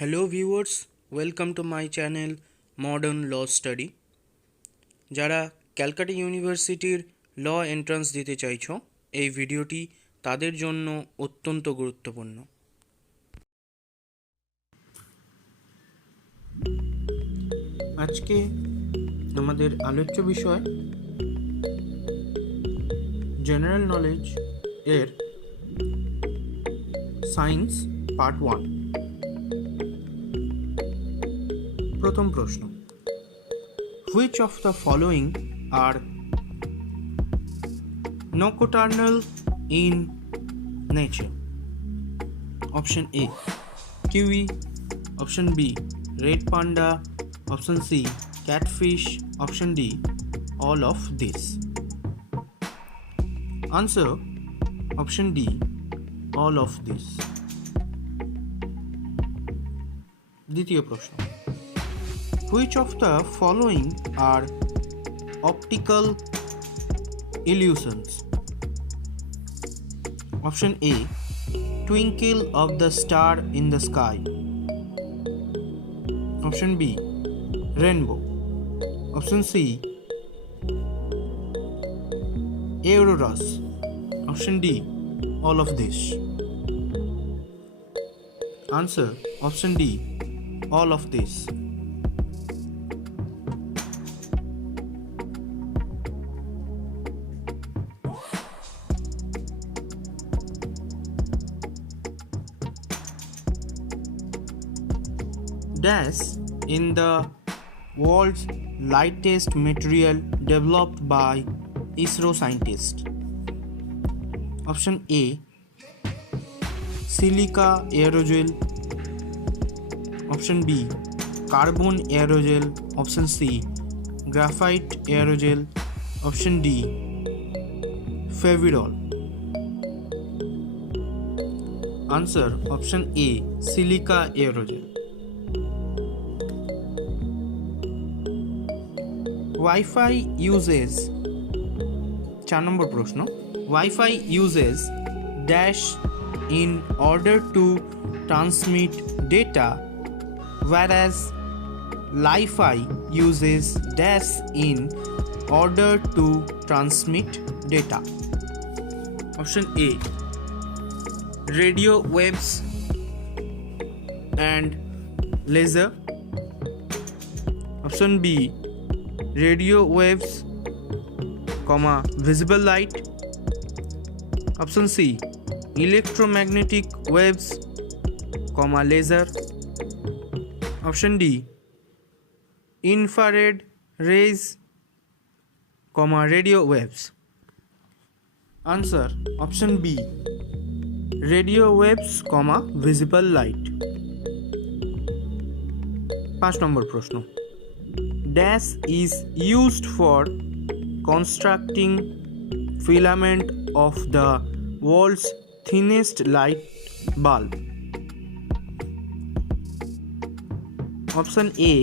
Hello viewers, welcome to my channel modern law study. যারা Calcutta ইউনিভার্সিটির ল entrance দিতে চাইছো, এই ভিডিওটি তাদের জন্য অত্যন্ত গুরুত্বপূর্ণ। আজকে আমাদের আলোচ্য বিষয় জেনারেল নলেজ এর সায়েন্স পার্ট 1। প্রথম প্রশ্ন, which of the following are nocturnal in nature? Option A, kiwi. Option B, red panda. Option C, catfish. Option D, all of this. Answer option D, all of this. দ্বিতীয় প্রশ্ন, which of the following are optical illusions? Option A, twinkle of the star in the sky. Option B, rainbow. Option C, auroras. Option D, all of this. Answer option D, all of this. Dash in the world's lightest material developed by ISRO scientists. Option A, silica aerogel. Option B, carbon aerogel. Option C, graphite aerogel. Option D, Fevirol. Answer option A, silica aerogel. Wi-Fi uses 4 নম্বর প্রশ্ন, Wi-Fi uses dash in order to transmit data, whereas Li-Fi uses dash in order to transmit data. Option A, radio waves and laser. Option B, radio waves, visible light. Option C, electromagnetic waves, laser. Option D, infrared rays, radio waves. Answer option B, radio waves, visible light. 5 নম্বর প্রশ্ন, dash is used for constructing filament of the world's thinnest light bulb. Option A,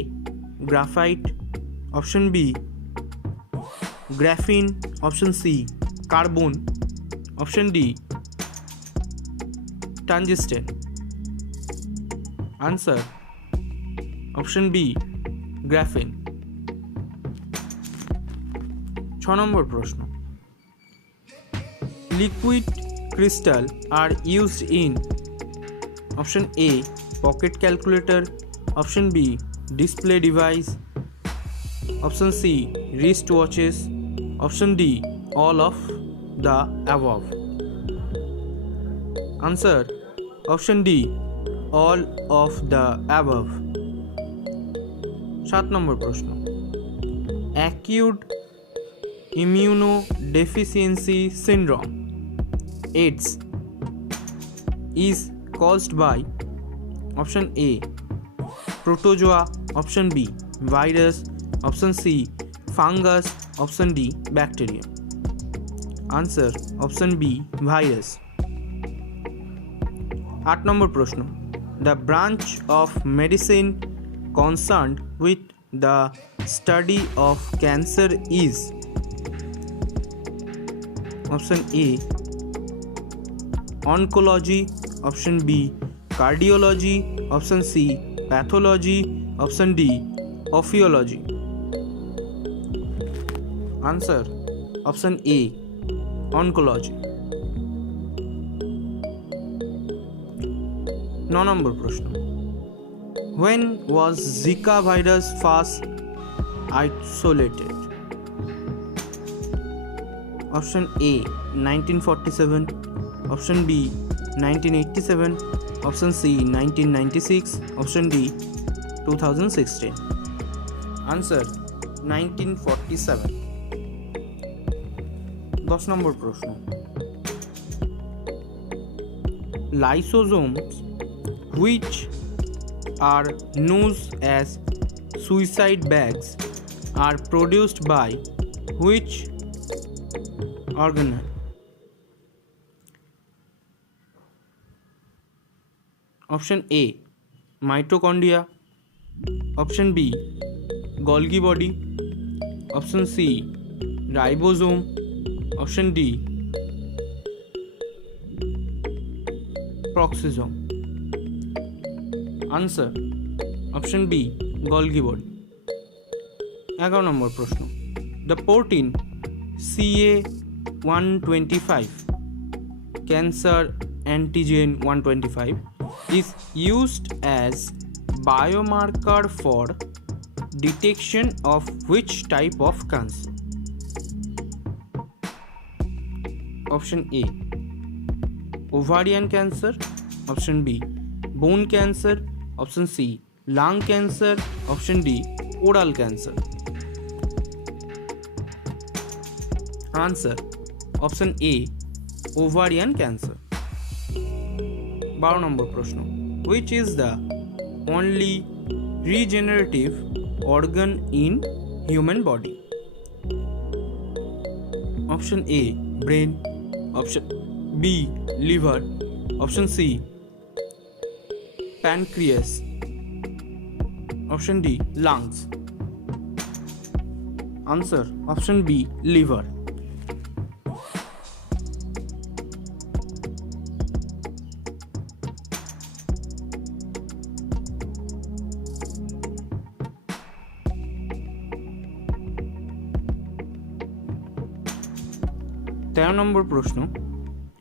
graphite. Option B, graphene. Option C, carbon. Option D, tungsten. Answer option B, graphene. 6 নম্বর প্রশ্ন, liquid crystal are used in option A, pocket calculator. Option B, display device. Option C, wristwatches. Option D, all of the above. Answer option D, all of the above. 7 নম্বর প্রশ্ন, acute immunodeficiency syndrome, AIDS, is caused by option A, protozoa. Option B, virus. Option C, fungus. Option D, bacteria. Answer option B, virus. 8 নম্বর প্রশ্ন, the branch of medicine concerned with the study of cancer is option A, oncology. Option B, cardiology, option C pathology, option D ophthalmology. Answer option A oncology. 9 নম্বর প্রশ্ন, when was Zika virus first isolated? Option A 1947, option B 1987, option C 1996, option D 2016. Answer 1947. 10 নম্বর প্রশ্ন, lysosomes which are known as suicide bags are produced by which organelle? Option A mitochondria, option B Golgi body, option C ribosome, option D peroxisome. Answer option B Golgi body. 11 নম্বর প্রশ্ন, the protein CA125 cancer antigen 125 is used as biomarker for detection of which type of cancer? Option A ovarian cancer, option B bone cancer, option C lung cancer, option D oral cancer. Answer option A ovarian cancer. 12 নম্বর প্রশ্ন, which is the only regenerative organ in human body? Option A brain, option B liver, option C pancreas, option D lungs. Answer option B liver. তেরো নম্বর প্রশ্ন,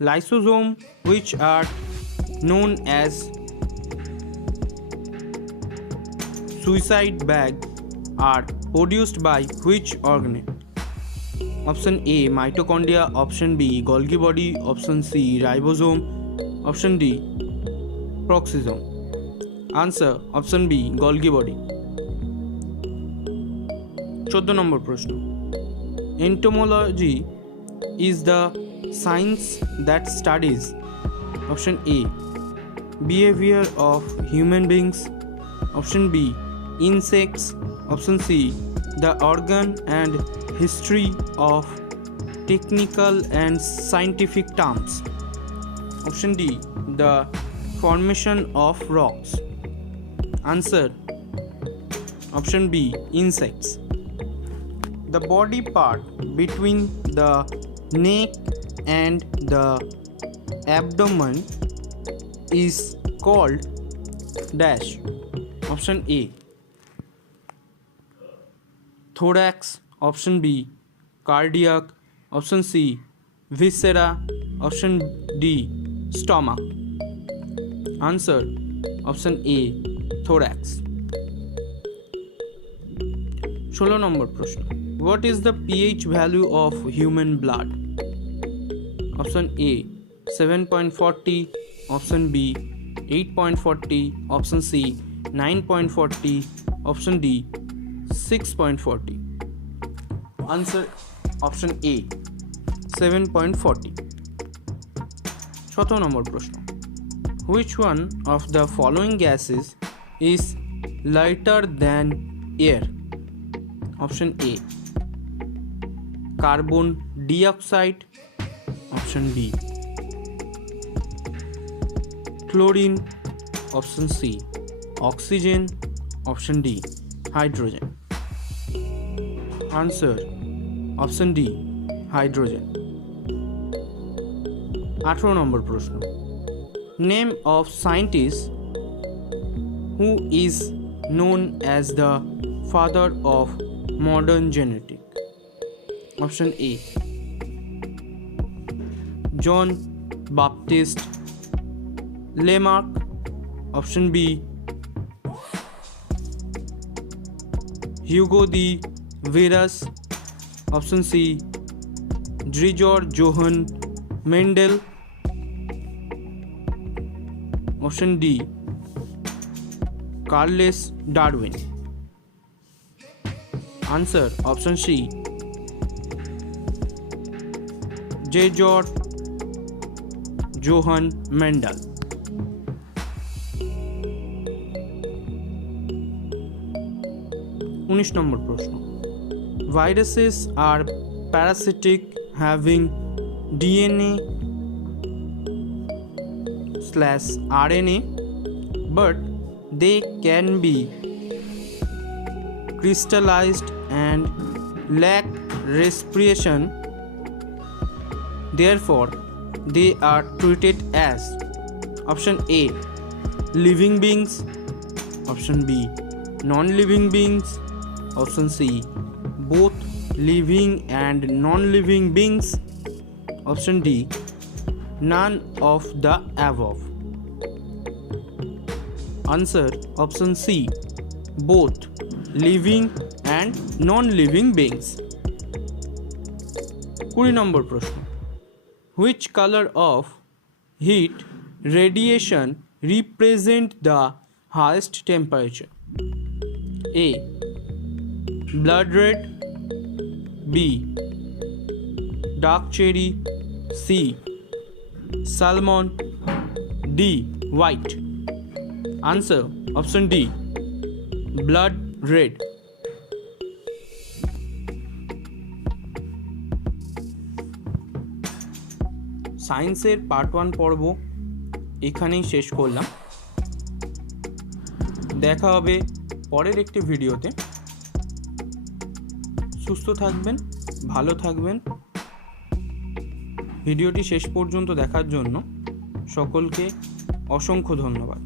lysosome which are known as suicide bag are produced by which organelle? Option A mitochondria, option B Golgi body, option C ribosome, option D peroxisome. Answer option B Golgi body. 14 নম্বর প্রশ্ন, entomology is the science that studies option A behavior of human beings, option B insects, option C the organ and history of technical and scientific terms, option D the formation of rocks. Answer option B insects. The body part between the neck and the abdomen is called dash. Option A thorax, option B cardiac, option C viscera, option D stomach. Answer option A thorax. 16 নম্বর প্রশ্ন, what is the pH value of human blood? Option A 7.40, option B 8.40, option C 9.40, option D 6.40. Answer option A 7.40. 17 নম্বর প্রশ্ন, which one of the following gases is lighter than air? Option A carbon dioxide, option B chlorine, option C oxygen, option D hydrogen. Answer option D hydrogen. 18 নম্বর প্রশ্ন, Name of scientist who is known as the father of modern genetics. Option A, John Baptist Lamarck. Option B, Hugo de Virus. Option C, Gregor Johann Mendel. Option D, Charles Darwin. Answer option C, Gregor Johann Mendel. 19 নম্বর প্রশ্ন, viruses are parasitic having DNA/RNA, but they can be crystallized and lack respiration. Therefore, they are treated as option A, living beings. Option B, non-living beings. Option C, both living and non-living beings. Option D, none of the above. Answer option C, both living and non-living beings. 20 নম্বর প্রশ্ন, which color of heat radiation represent the highest temperature? A, blood red. B, dark cherry. C, salmon. D, white. Answer option D, blood red. সায়েন্সের part 1 পর্ব এখানেই শেষ করলাম। দেখা হবে পরের একটি ভিডিওতে। সুস্থ থাকবেন, ভালো থাকবেন। ভিডিওটি শেষ পর্যন্ত দেখার জন্য সকলকে অসংখ্য ধন্যবাদ।